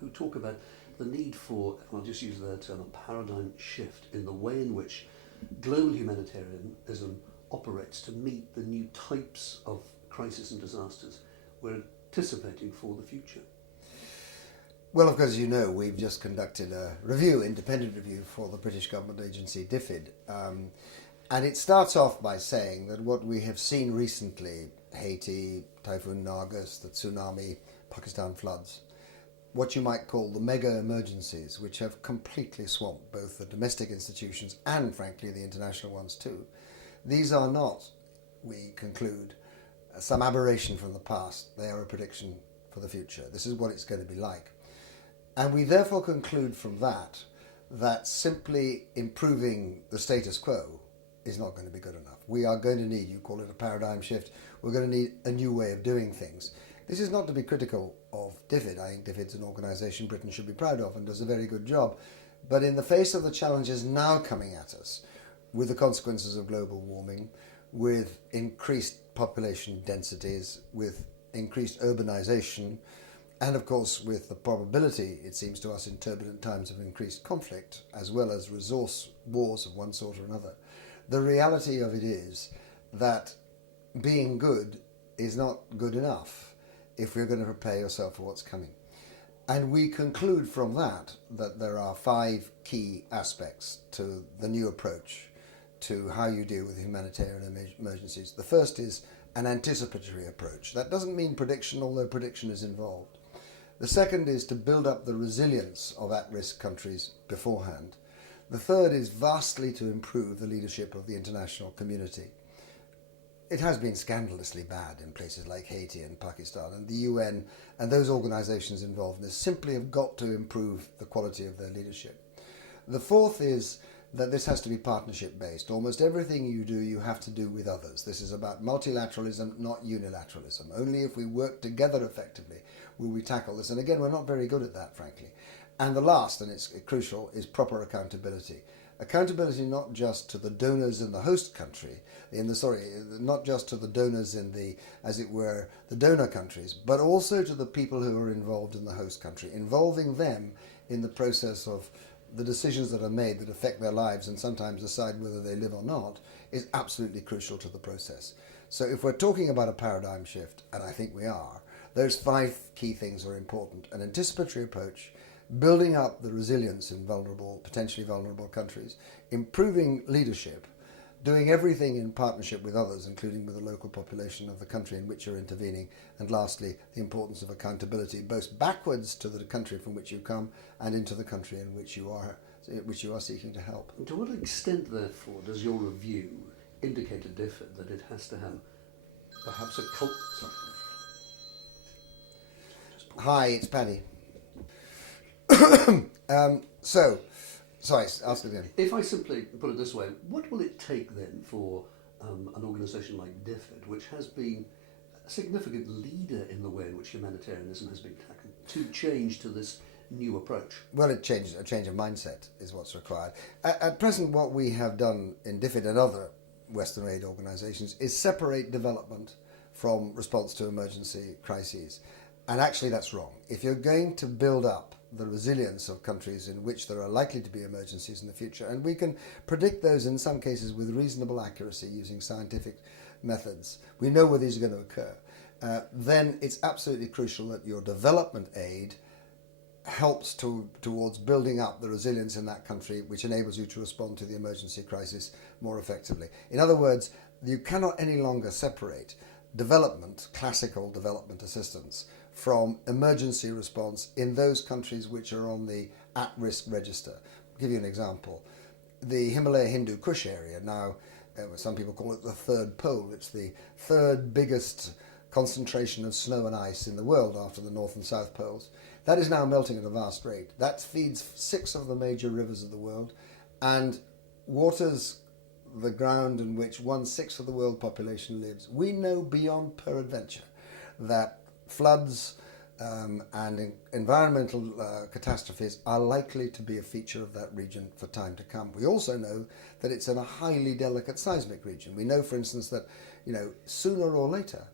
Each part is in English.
who talk about the need for, and I'll just use their term, a paradigm shift in the way in which global humanitarianism operates to meet the new types of crisis and disasters we're anticipating for the future. Well, of course, as you know, we've just conducted a review, independent review, for the British government agency DFID. And it starts off by saying that what we have seen recently, Haiti, Typhoon Nargis, the tsunami, Pakistan floods, what you might call the mega emergencies, which have completely swamped both the domestic institutions and, frankly, the international ones too. These are not, we conclude, some aberration from the past. They are a prediction for the future. This is what it's going to be like. And we therefore conclude from that simply improving the status quo is not going to be good enough. We are going to need, you call it a paradigm shift, we're going to need a new way of doing things. This is not to be critical of DFID. I think DFID's an organisation Britain should be proud of and does a very good job. But in the face of the challenges now coming at us, with the consequences of global warming, with increased population densities, with increased urbanisation, and of course with the probability, it seems to us, in turbulent times of increased conflict, as well as resource wars of one sort or another, the reality of it is that being good is not good enough if we're going to prepare yourself for what's coming. And we conclude from that there are 5 key aspects to the new approach to how you deal with humanitarian emergencies. The first is an anticipatory approach. That doesn't mean prediction, although prediction is involved. The second is to build up the resilience of at-risk countries beforehand. The third is vastly to improve the leadership of the international community. It has been scandalously bad in places like Haiti and Pakistan, and the UN and those organisations involved in this simply have got to improve the quality of their leadership. The fourth is that this has to be partnership based. Almost everything you do, you have to do with others. This is about multilateralism, not unilateralism. Only if we work together effectively will we tackle this. And again, we're not very good at that, frankly. And the last, and it's crucial, is proper accountability. Accountability not just to the donors in the host country, not just to the donors in the, as it were, the donor countries, but also to the people who are involved in the host country, involving them in the process of the decisions that are made that affect their lives and sometimes decide whether they live or not, is absolutely crucial to the process. So if we're talking about a paradigm shift, and I think we are, those 5 key things are important. An anticipatory approach, building up the resilience in potentially vulnerable countries, improving leadership, doing everything in partnership with others, including with the local population of the country in which you're intervening, and lastly, the importance of accountability, both backwards to the country from which you come and into the country in which you are seeking to help. And to what extent, therefore, does your review indicate to DFID that it has to have perhaps a Hi, it's Paddy. Sorry, ask again. If I simply put it this way, what will it take then for an organisation like DFID, which has been a significant leader in the way in which humanitarianism has been tackled, to change to this new approach? Well, a change of mindset is what's required. At present, what we have done in DFID and other Western aid organisations is separate development from response to emergency crises. And actually that's wrong. If you're going to build up the resilience of countries in which there are likely to be emergencies in the future, and we can predict those in some cases with reasonable accuracy using scientific methods, we know where these are going to occur, then it's absolutely crucial that your development aid helps towards building up the resilience in that country, which enables you to respond to the emergency crisis more effectively. In other words, you cannot any longer separate development, classical development assistance, from emergency response in those countries which are on the at-risk register. I'll give you an example. The Himalaya Hindu Kush area, now some people call it the third pole. It's the third biggest concentration of snow and ice in the world after the North and South poles. That is now melting at a vast rate. That feeds 6 of the major rivers of the world and waters the ground in which 1/6 of the world population lives. We know beyond peradventure that floods and environmental catastrophes are likely to be a feature of that region for time to come. We also know that it's in a highly delicate seismic region. We know, for instance, that sooner or later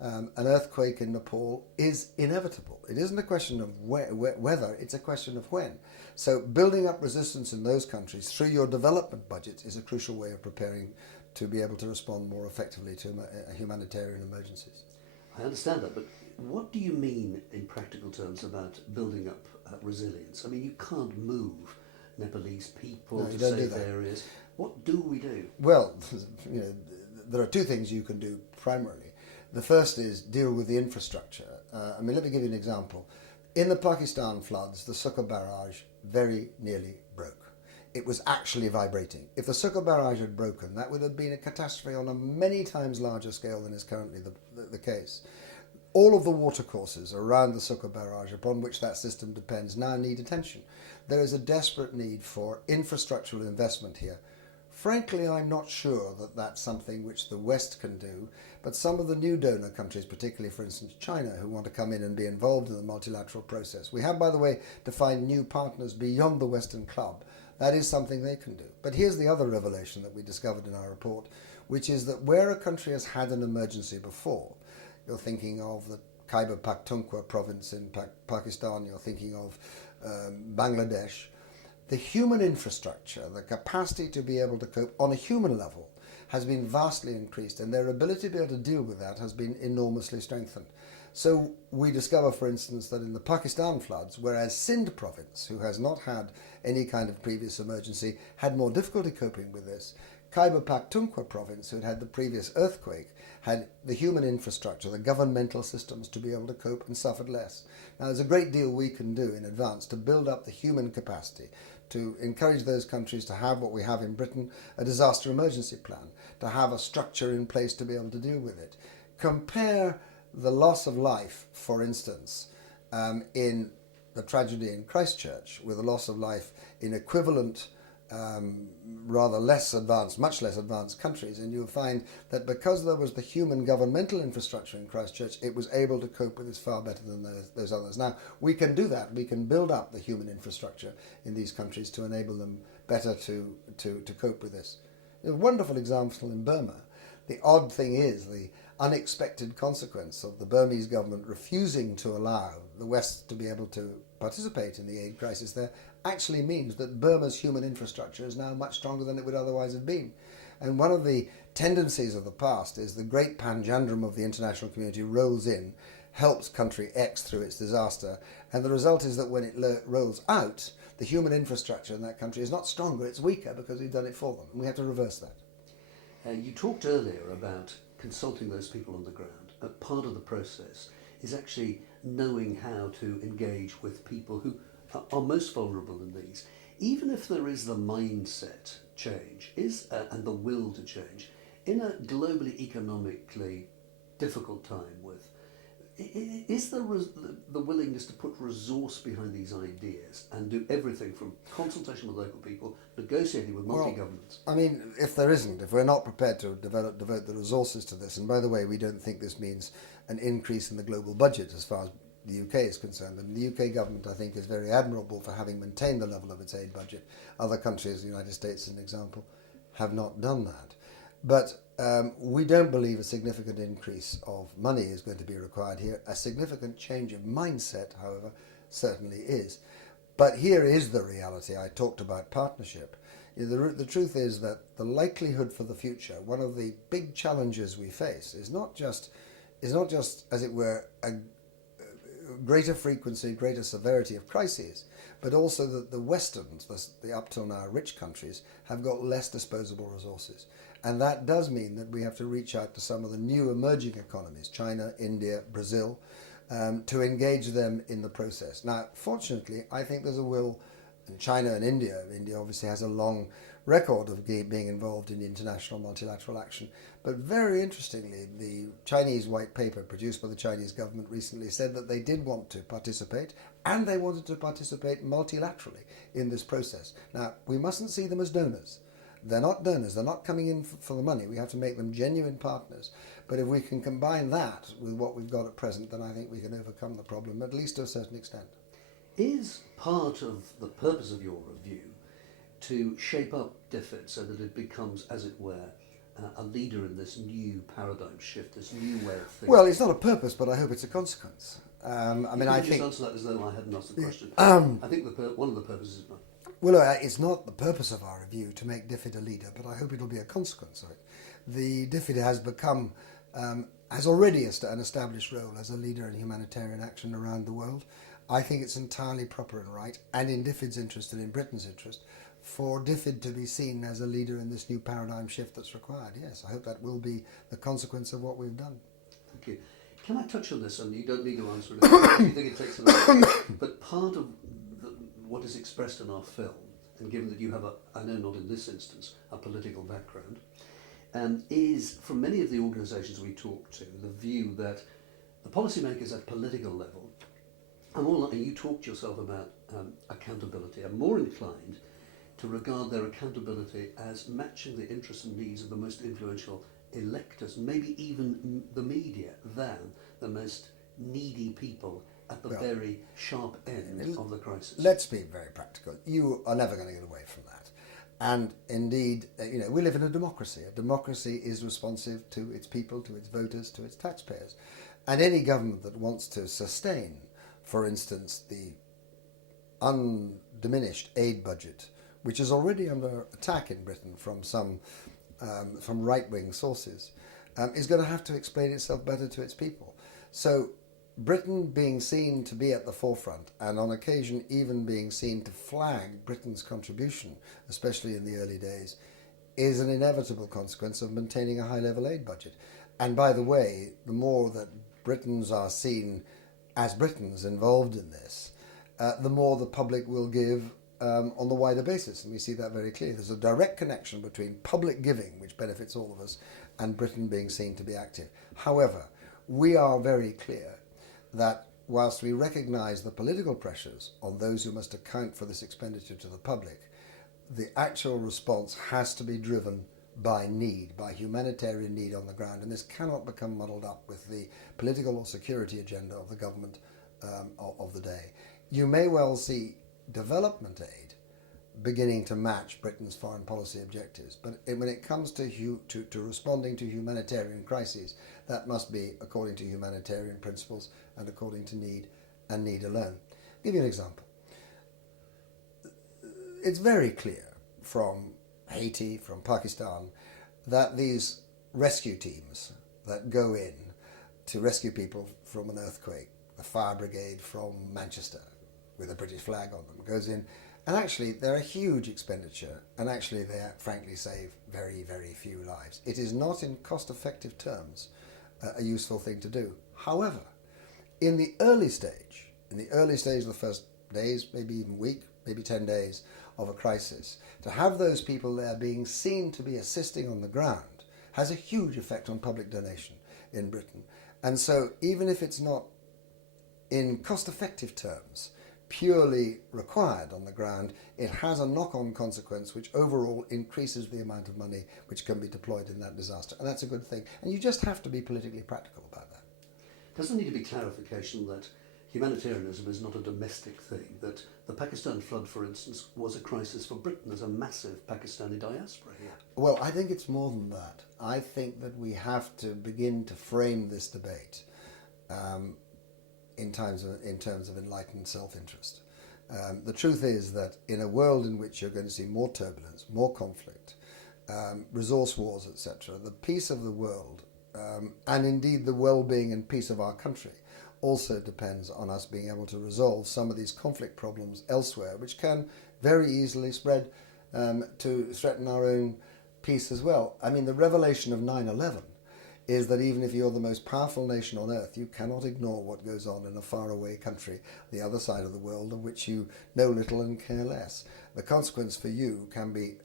An earthquake in Nepal is inevitable. It isn't a question of whether, it's a question of when. So building up resistance in those countries through your development budgets is a crucial way of preparing to be able to respond more effectively to humanitarian emergencies. I understand that, but what do you mean in practical terms about building up resilience? I mean, you can't move Nepalese people No, to don't do safe that. areas. What do we do? Well, there are two things you can do primarily. The first is deal with the infrastructure. Let me give you an example. In the Pakistan floods, the Sukkur barrage very nearly broke. It was actually vibrating. If the Sukkur barrage had broken, that would have been a catastrophe on a many times larger scale than is currently the case. All of the watercourses around the Sukkur barrage, upon which that system depends, now need attention. There is a desperate need for infrastructural investment here. Frankly, I'm not sure that that's something which the West can do, but some of the new donor countries, particularly, for instance, China, who want to come in and be involved in the multilateral process. We have, by the way, to find new partners beyond the Western club. That is something they can do. But here's the other revelation that we discovered in our report, which is that where a country has had an emergency before, you're thinking of the Khyber Pakhtunkhwa province in Pakistan, you're thinking of Bangladesh, the human infrastructure, the capacity to be able to cope on a human level has been vastly increased, and their ability to be able to deal with that has been enormously strengthened. So we discover, for instance, that in the Pakistan floods, whereas Sindh province, who has not had any kind of previous emergency, had more difficulty coping with this, Khyber Pakhtunkhwa province, who had had the previous earthquake, had the human infrastructure, the governmental systems to be able to cope and suffered less. Now, there's a great deal we can do in advance to build up the human capacity, to encourage those countries to have what we have in Britain, a disaster emergency plan, to have a structure in place to be able to deal with it. Compare the loss of life, for instance, in the tragedy in Christchurch with the loss of life in equivalent rather less advanced, much less advanced countries, and you'll find that because there was the human governmental infrastructure in Christchurch, it was able to cope with this far better than those others. Now, we can do that. We can build up the human infrastructure in these countries to enable them better to cope with this. A wonderful example in Burma. The odd thing is the unexpected consequence of the Burmese government refusing to allow the West to be able to participate in the aid crisis there actually means that Burma's human infrastructure is now much stronger than it would otherwise have been. And one of the tendencies of the past is the great panjandrum of the international community rolls in, helps country X through its disaster, and the result is that when it rolls out, the human infrastructure in that country is not stronger, it's weaker because we've done it for them. And we have to reverse that. You talked earlier about consulting those people on the ground. Part of the process is actually knowing how to engage with people who are most vulnerable in these. Even if there is the mindset change and the will to change, in a globally economically difficult time is there the willingness to put resource behind these ideas and do everything from consultation with local people, negotiating with multi-governments? Well, I mean, if we're not prepared to devote the resources to this, and by the way, we don't think this means an increase in the global budget as far as the UK is concerned. And the UK government, I think, is very admirable for having maintained the level of its aid budget. Other countries, the United States as an example, have not done that. But we don't believe a significant increase of money is going to be required here. A significant change of mindset, however, certainly is. But here is the reality. I talked about partnership. The truth is that the likelihood for the future, one of the big challenges we face, is not just, as it were, a greater frequency, greater severity of crises, but also that the Westerns, the up till now rich countries, have got less disposable resources. And that does mean that we have to reach out to some of the new emerging economies, China, India, Brazil, to engage them in the process. Now, fortunately, I think there's a will in China and India. India obviously has a long record of being involved in international multilateral action. But very interestingly, the Chinese white paper produced by the Chinese government recently said that they did want to participate, and they wanted to participate multilaterally in this process. Now, we mustn't see them as donors. They're not donors. They're not coming in for the money. We have to make them genuine partners. But if we can combine that with what we've got at present, then I think we can overcome the problem, at least to a certain extent. Is part of the purpose of your review to shape up DFID so that it becomes, as it were, a leader in this new paradigm shift, this new way of thinking? Well, it's not a purpose, but I hope it's a consequence. I Just think... answer that as though I hadn't asked the question. I think one of the purposes... Well, it's not the purpose of our review to make DFID a leader, but I hope it'll be a consequence of it. The DFID has become, has already an established role as a leader in humanitarian action around the world. I think it's entirely proper and right, and in DFID's interest and in Britain's interest, for DFID to be seen as a leader in this new paradigm shift that's required. Yes, I hope that will be the consequence of what we've done. Thank you. Can I touch on this? And you don't need to answer it if you think it takes another. But part of what is expressed in our film, and given that you have I know not in this instance, a political background, is from many of the organisations we talk to, the view that the policymakers at political level, and you talked yourself about accountability, are more inclined to regard their accountability as matching the interests and needs of the most influential electors, maybe even the media, than the most needy people at the very sharp end of the crisis. Let's be very practical. You are never going to get away from that. And indeed, we live in a democracy. A democracy is responsive to its people, to its voters, to its taxpayers. And any government that wants to sustain, for instance, the undiminished aid budget, which is already under attack in Britain from from right-wing sources, is going to have to explain itself better to its people. So Britain being seen to be at the forefront, and on occasion even being seen to flag Britain's contribution, especially in the early days, is an inevitable consequence of maintaining a high-level aid budget. And by the way, the more that Britons are seen as Britons involved in this, the more the public will give on the wider basis, and we see that very clearly. There's a direct connection between public giving, which benefits all of us, and Britain being seen to be active. However, we are very clear that whilst we recognise the political pressures on those who must account for this expenditure to the public, the actual response has to be driven by need, by humanitarian need on the ground, and this cannot become muddled up with the political or security agenda of the government of the day. You may well see development aid beginning to match Britain's foreign policy objectives, but when it comes to responding to humanitarian crises, that must be according to humanitarian principles and according to need, and need alone. I'll give you an example. It's very clear from Haiti, from Pakistan, that these rescue teams that go in to rescue people from an earthquake, the fire brigade from Manchester with a British flag on them goes in, and actually they're a huge expenditure, and actually they frankly save very, very few lives. It is not in cost-effective terms a useful thing to do. However, in the early stage of the first days, maybe even week, maybe 10 days of a crisis, to have those people there being seen to be assisting on the ground has a huge effect on public donation in Britain. And so even if it's not in cost-effective terms purely required on the ground, it has a knock-on consequence which overall increases the amount of money which can be deployed in that disaster. And that's a good thing. And you just have to be politically practical about that. Does there need to be clarification that humanitarianism is not a domestic thing, that the Pakistan flood, for instance, was a crisis for Britain? There's a massive Pakistani diaspora here. Well, I think it's more than that. I think that we have to begin to frame this debate in terms of enlightened self-interest. The truth is that in a world in which you're going to see more turbulence, more conflict, resource wars, etc., the peace of the world, and indeed the well-being and peace of our country, also depends on us being able to resolve some of these conflict problems elsewhere, which can very easily spread to threaten our own peace as well. I mean, the revelation of 9/11 is that even if you're the most powerful nation on earth, you cannot ignore what goes on in a faraway country, the other side of the world, of which you know little and care less. The consequence for you can be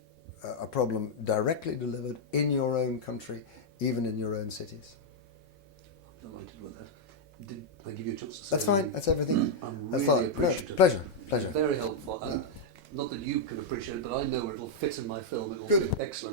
a problem directly delivered in your own country, even in your own cities. I'm delighted with that. Did I give you a chance to say That's fine, that's everything. I'm really appreciative. Pleasure. Very helpful. And not that you can appreciate it, but I know it'll fit in my film. It'll Good. be excellent.